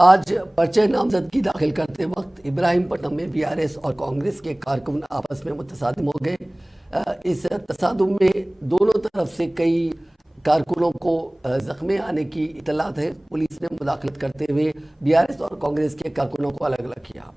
आज पर्चे नामजदगी दाखिल करते वक्त इब्राहिमपट्टनम में बीआरएस और कांग्रेस के कारकुन आपस में मुतसादिम हो गए। इस तसादुम में दोनों तरफ से कई कारकुनों को जख्मी आने की इतलात है। पुलिस ने मुदाखलत करते हुए बीआरएस और कांग्रेस के कारकुनों को अलग अलग किया।